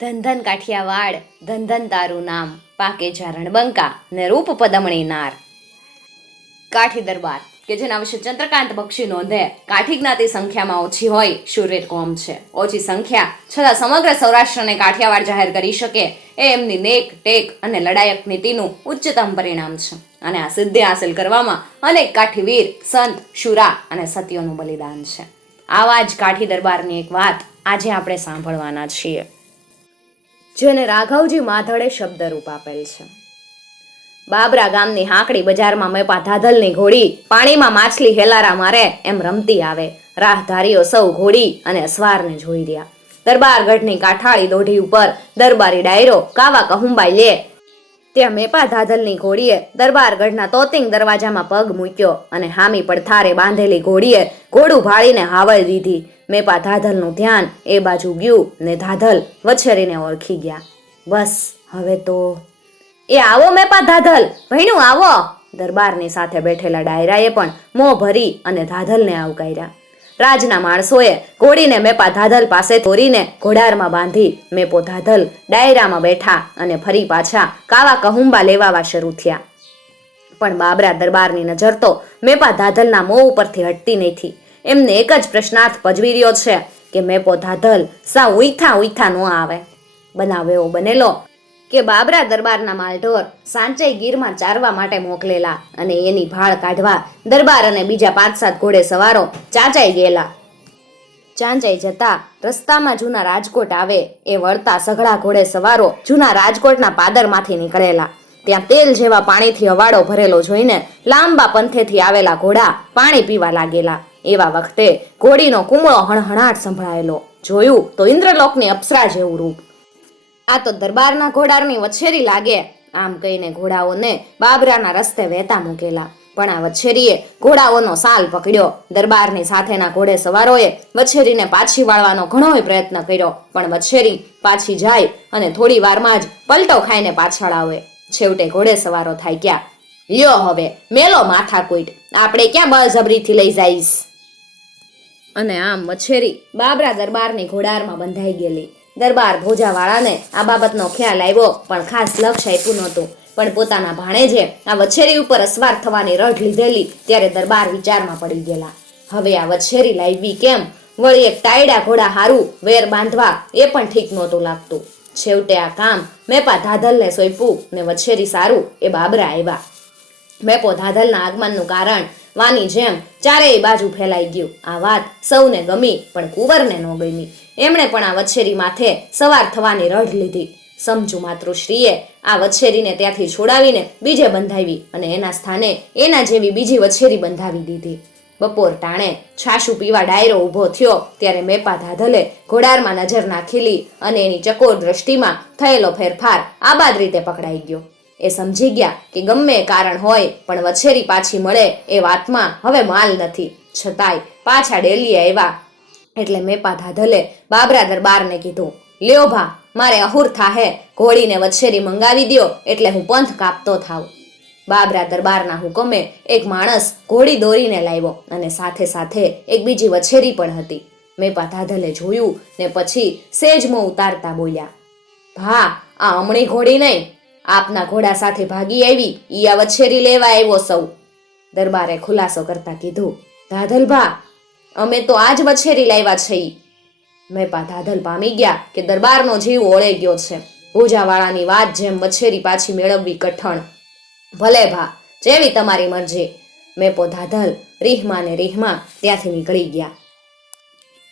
ધન ધન કાઠિયાવાડ ધન ધન તારું નામ, પાકે જા રણબંકા ને રૂપ પદમણી નાર. કાઠી દરબાર, કે જેના વિશે ચંદ્રકાંત બક્ષી નોંધે, કાઠી જ્ઞાતિ સંખ્યામાં ઓછી હોય શુરેર કોમ છે. ઓછી સંખ્યા છતાં સમગ્ર સૌરાષ્ટ્રને કાઠિયાવાડ જાહેર કરી શકે, એ એમની નેક, ટેક અને લડાયક નીતિનું ઉચ્ચતમ પરિણામ છે. અને આ સિદ્ધિ હાંસલ કરવામાં અનેક કાઠીવીર, સંત, શુરા અને સત્યોનું બલિદાન છે. આવા જ કાઠી દરબારની એક વાત આજે આપણે સાંભળવાના છીએ. જેને રાઘવજી માધડે શબ્દરૂપ આપેલ છે. બાબરા ગામની હાંકડી બજારમાં મેપા ધાધલની ઘોડી, પાણીમાં માછલી હેલારા મારે એમ રમતી આવે. રાહધારીઓ સૌ ઘોડી અને અસવારને જોઈ રહ્યા. દરબારગઢની કાઠાળી દોઢી ઉપર દરબારી ડાયરો કાવા કહુંબાઈ લે. ત્યાં મેપા ધાધલની ઘોડીએ દરબારગઢના તોતિંગ દરવાજામાં પગ મૂક્યો અને હામી પડથારે બાંધેલી ઘોડીએ ઘોડું ભાળીને હાવળ દીધી. મેપા ધાધલનું ધ્યાન એ બાજુ ગયું ને ધાધલ વછેરીને ઓળખી ગયા. બસ, હવે તો એ આવો મેપા ધાધલ. ભઈનું આવો. દરબારની સાથે બેઠેલા ડાયરાએ પણ મોં ભરી અને ધાધલને આવકાર્યા. રાજના માણસોએ ઘોડીને મેપા ધાધલ પાસે તોરીને ઘોડારમાં બાંધી મેપો ધાધલ ડાયરામાં બેઠા અને ફરી પાછા કાવા કહુંબા લેવાવા શરૂ થયા. પણ બાબરા દરબારની નજર તો મેપા ધાધલના મોં ઉપરથી હટતી નથી. એમને એક જ પ્રશ્નાર્થ પજવી રહ્યો છે કે મેં ધાધલ સા ઉઈથા ઉઈથા ન આવે. બનાવ એવો બનેલો કે બાબરા દરબારના માલઢોર સાંચે ગીરમાં ચારવા માટે મોકલેલા અને એની ભાળ કાઢવા દરબાર અને બીજા પાંચ સાત ઘોડે સવારો ચાંચાઈ ગયેલા. ચાંચાઈ જતા રસ્તામાં જૂના રાજકોટ આવે એ વળતા સઘળા ઘોડે સવારો જૂના રાજકોટના પાદરમાંથી નીકળેલા. ત્યાં તેલ જેવા પાણીથી અવાડો ભરેલો જોઈને લાંબા પંથેથી આવેલા ઘોડા પાણી પીવા લાગેલા. એવા વખતે ઘોડીનો કુમળો હણહણાટ સંભળાયેલો. જોયું તો ઇન્દ્રલોકની અપ્સરા જેવું રૂપ. આ તો દરબારના ઘોડાની વછેરી લાગે. આમ કહીને ઘોડાઓને બાબરાના રસ્તે વહેતા મૂકેલા. પણ આ વછેરીએ ઘોડાઓનો સાલ પકડ્યો. દરબારની સાથેના ઘોડે સવારોએ વછેરીને પાછી વાળવાનો ઘણોય પ્રયત્ન કર્યો. પણ વછેરી પાછી જાય અને થોડી વારમાં જ પલટો ખાઈને પાછળ આવે. છેવટે ઘોડે સવારો થાય ક્યાં? લ્યો હવે, મેલો માથાકૂટ. આપણે ક્યાં બળજબરીથી લઈ જઈશ? અને આમ મછેરી બાબરા દરબારની ઘોડારમાં બંધાઈ ગયેલી. દરબાર ભોજાવાળાને આ બાબતનો ખ્યાલ આવ્યો, પણ ખાસ લક્ષ્ય આપ્યું નહોતું. પણ પોતાના ભાણેજે આ વછેરી ઉપર અસવાર થવાની રઢ લીધેલી ત્યારે દરબાર વિચારમાં પડી ગયેલા. હવે આ વછેરી લાવી કેમ? વળી એક ટાયડા ઘોડા હારું વેર બાંધવા એ પણ ઠીક નહોતું લાગતું. છેવટે આ કામ મેપા ધાધલને સોંપ્યું ને વછેરી સારું એ બાબરા આવ્યા. મેપો ધાધલના આગમનનું કારણ વાની જેમ ચારેય બાજુ ફેલાઈ ગયું. આ વાત સૌને ગમી, પણ કુંવરને ન ગમી. એમણે પણ આ વછેરી માથે સવાર થવાની રઢ લીધી. સમજુ માતૃશ્રીએ આ વછેરીને ત્યાંથી છોડાવીને બીજે બંધાવી અને એના સ્થાને એના જેવી બીજી વછેરી બંધાવી દીધી. બપોર ટાણે છાશું પીવા ડાયરો ઊભો થયો, ત્યારે મેપા ધાધલે ઘોડારમાં નજર નાખેલી અને એની ચકોર દ્રષ્ટિમાં થયેલો ફેરફાર આબાદ રીતે પકડાઈ ગયો. એ સમજી ગયા કે ગમે કારણ હોય, પણ વછેરી પાછી મળે એ વાતમાં હવે માલ નથી. છતાંય પાછા ડેલીએ આવ્યા. એટલે મેપા ધાધલે બાબરા દરબારને કીધું, લ્યો ભા, મારે અહુર થાહે, ઘોડીને વછેરી મંગાવી દ્યો, એટલે હું પંથ કાપતો થાવ બાબરા દરબારના હુકમે એક માણસ ઘોડી દોરીને લાવ્યો અને સાથે સાથે એક બીજી વછેરી પણ હતી. મેપા ધાધલે જોયું ને પછી સેજમો ઉતારતા બોલ્યા, ભા, આ અમણી ઘોડી નહીં આપના ઘોડા સાથે ભાગી આવી, ઈ આ વછેરી લેવા આવ્યો સૌ. દરબારે ખુલાસો કરતા કીધું ધાધલભા અમે તો આજ વછેરી લાવ્યા છીએ. મેપા ધાધલ પામી ગયા કે દરબારનો જીવ ઓળે ગયો છે. ભોજાવાળાની વાત જેમ વછેરી પાછી મેળવવી કઠણ. ભલે ભા, જેવી તમારી મરજી. મેપો ધાધલ રીહમાં ને રીહમાં ત્યાંથી નીકળી ગયા.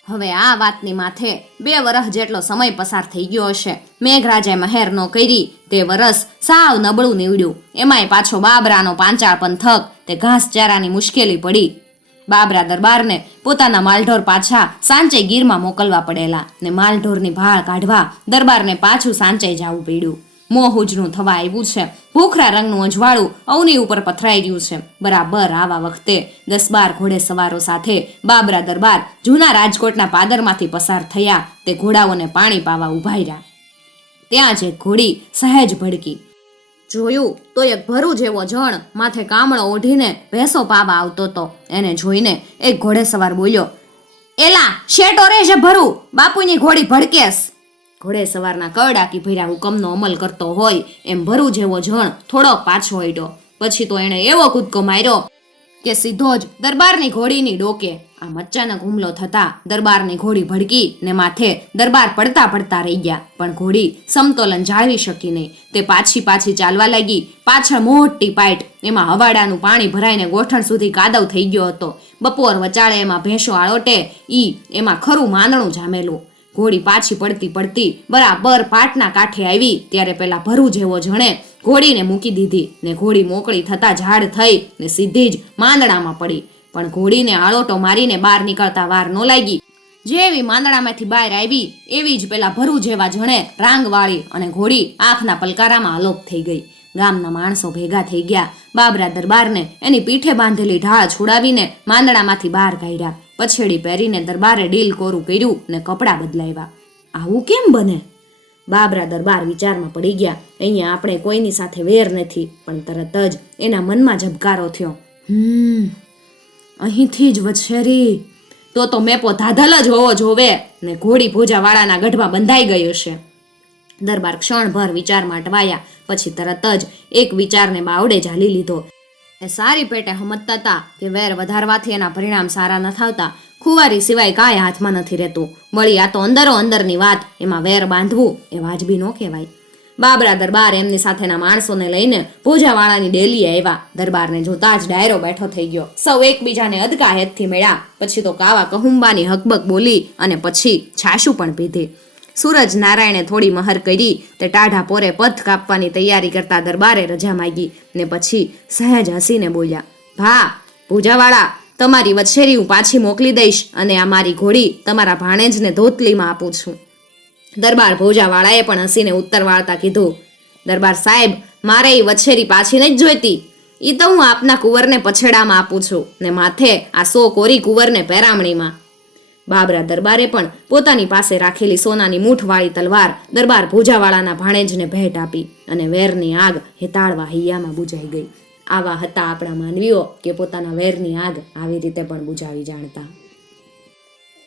હવે આ વાતની માથે બે વરસ જેટલો સમય પસાર થઈ ગયો હશે. મેઘરાજે મહેર નો કરી, તે વરસ સાવ નબળું નીવડ્યું. એમાંય પાછો બાબરાનો પાંચાળ પંથક તે ઘાસચારાની મુશ્કેલી પડી. બાબરા દરબારને પોતાના માલઢોર પાછા સાંચે ગીરમાં મોકલવા પડેલા ને માલઢોરની ભાળ કાઢવા દરબારને પાછું સાંચે જવું પડ્યું. મોં ઉજળું થવા આવ્યું છે. ભૂખરા રંગનું અજવાળું અવની ઉપર પથરાઈ રહ્યું છે. બરાબર આવા વખતે દસ બાર ઘોડે સવારો સાથે બાબરા દરબાર જૂના રાજકોટના પાદરમાંથી પસાર થયા. તે ઘોડાઓને પાણી પાવા ઊભા રહ્યા. ત્યાં જ ઘોડી સહેજ ભડકી. જોયું તો એક ભરું જેવો જણ માથે કામળો ઓઢીને ભેંસો પાવા આવતો હતો. એને જોઈને એક ઘોડે સવાર બોલ્યો, એલા, શેટો રે છે ભરું બાપુની ઘોડી ભડકેસ ઘોડે સવારના કડાકી ભર્યા હુકમનો અમલ કરતો હોય, એમ ભરું જેવો જણ થોડોક પાછો હટ્યો પછી તો એણે એવો કૂદકો માર્યો કે સીધો જ દરબારની ઘોડીની ડોકે. આમ અચાનક હુમલો થતા દરબારની ઘોડી ભડકી ને માથે દરબાર પડતા પડતા રહી ગયા. પણ ઘોડી સમતોલન જાળવી શકી નહીં. તે પાછી પાછી ચાલવા લાગી. પાછળ મોટી પાઇટ. એમાં હવાડાનું પાણી ભરાઈને ગોઠણ સુધી કાદવ થઈ ગયો હતો. બપોર વચાળે એમાં ભેંસો આળોટે. ઈ એમાં ખરું માનણું જામેલું. ઘોડી પાછી પડતી પડતી બરાબર પાટના કાંઠે આવી. ત્યારે પેલા ભરું જેવો જણે ઘોડીને મૂકી દીધી ને ઘોડી મોકળી થતા ઝાડ થઈ ને સીધી જ માંદડામાં પડી. પણ ઘોડીને આળોટો મારીને બહાર નીકળતા વાર ન લાગી. જેવી માંદડામાંથી બહાર આવી, એવી જ પેલા ભરું જેવા જણે રાંગ વાળી અને ઘોડી આંખના પલકારામાં અલોપ થઈ ગઈ. ગામના માણસો ભેગા થઈ ગયા. બાબરા દરબારને એની પીઠે બાંધેલી ઢાળ છોડાવીને માંદડામાંથી બહાર કાઢ્યા. પછેડી પહેરીને દરબારે ડીલ કોરું કર્યું ને કપડાં બદલાવ્યા. આવું કેમ બને? બાબરા દરબાર વિચારમાં પડી ગયા. અહીંયા આપણે કોઈની સાથે વેર નથી, પણ તરત જ એના મનમાં ઝબકારો થયો. હમ, અહીંથી જ વછેરી. તો તો મેપો ધાધલ જ હોવો જોવે ને ઘોડી ભોજાવાળાના ગઢમાં બંધાઈ ગયો હશે. દરબાર ક્ષણભર વિચારમાં અટવાયા, પછી તરત જ એક વિચારને બાવડે ઝાલી લીધો. એ સારી પેટે સમજતા હતા કે વેર વધારવાથી એના પરિણામ સારા ન થાવતા, ખુવારી સિવાય કાંઈ હાથમાં નથી રહેતું. વળી આ તો અંદરો અંદરની વાત, એમાં વેર બાંધવું એ વાજબી ન કહેવાય. બાબરા દરબાર એમની સાથેના માણસોને લઈને ભોજાવાળાની ડેલી આવ્યા. દરબારને જોતા જ ડાયરો બેઠો થઈ ગયો. સૌ એકબીજાને અદકા હેતથી મળ્યા. પછી તો કાવા કહુંબાની હકબક બોલી અને પછી છાશું પણ પીધી. સૂરજ નારાયણે થોડી મહર કરી તે ટાઢા પોરે પથ કાપવાની તૈયારી કરતા દરબારે રજા માગી ને પછી સહેજ હસીને બોલ્યા, ભા, ભૂજાવાળા, તમારી વછેરી હું પાછી મોકલી દઈશ અને આ મારી ઘોડી તમારા ભાણેજને ધોતલીમાં આપું છું. દરબાર ભોજાવાળાએ પણ હસીને ઉત્તર વાળતા કીધું, દરબાર સાહેબ, મારે એ વછેરી પાછી નથી જોઈતી. એ તો હું આપના કુંવરને પછેડામાં આપું છું ને માથે આ સો કોરી કુંવરને પેરામણીમાં બાબરા દરબારે પણ પોતાની પાસે રાખેલી સોનાની મૂઠવાળી તલવાર દરબાર ભોજાવાળાના ભાણેજને ભેટ આપી અને વેરની આગ હેતાળવા હૈયામાં બુજાઈ ગઈ. આવા હતા આપણા માનવીઓ કે પોતાના વેરની આગ આવી રીતે પણ બુજાવી જાણતા.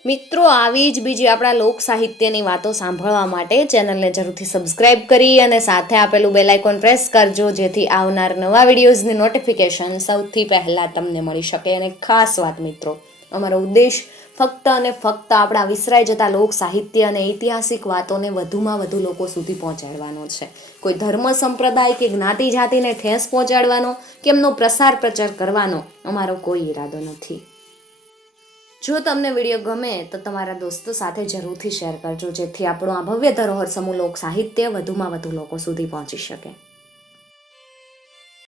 મિત્રો, આવી જ બીજી આપણા લોક સાહિત્યની વાતો સાંભળવા માટે ચેનલને જરૂરથી સબસ્ક્રાઇબ કરી અને સાથે આપેલું બેલ આઇકોન પ્રેસ કરજો, જેથી આવનાર નવા વિડીયોઝની નોટિફિકેશન સૌથી પહેલાં તમને મળી શકે. અને ખાસ વાત મિત્રો અમારો ઉદ્દેશ ફક્ત અને ફક્ત આપણા વિસરાઈ જતા લોક સાહિત્ય અને ઐતિહાસિક વાતોને વધુમાં વધુ લોકો સુધી પહોંચાડવાનો છે. કોઈ ધર્મ સંપ્રદાય કે જ્ઞાતિ જાતિને ઠેસ પહોંચાડવાનો કે એમનો પ્રસાર પ્રચાર કરવાનો અમારો કોઈ ઈરાદો નથી. જો તમને વીડિયો ગમે તો તમારા દોસ્તો સાથે જરૂરથી શેર કરજો, જેથી આપણો આ ભવ્ય ધરોહર સમૂહ લોક સાહિત્ય વધુમાં વધુ લોકો સુધી પહોંચી શકે.